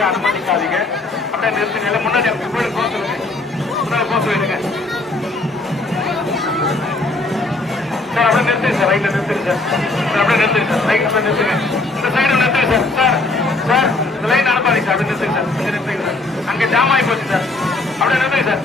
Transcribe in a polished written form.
போறதுக்கு அனுமதிக்காதீங்க. அப்படியே நிறுத்துங்க. முன்னாடி கோயில் போக சொல்லுங்க. முன்னாடி போக சொல்லிடுங்க சார். அப்படியே நிறுத்துங்க சார். ரைட்ல நிறுத்துங்க சார். அப்படியே நிறுத்துங்க சார். ரைட் அப்படியே நிறுத்துங்க. இந்த சைடு நிறுத்துங்க சார். சார் சார் இந்த லைன் அனுப்பாதீங்க சார். அப்படியே நிறுத்துங்க சார். நிறுத்துங்க சார். அங்கே ஜாம் ஆகி போச்சு சார். அப்படியே நிறுத்துங்க சார்.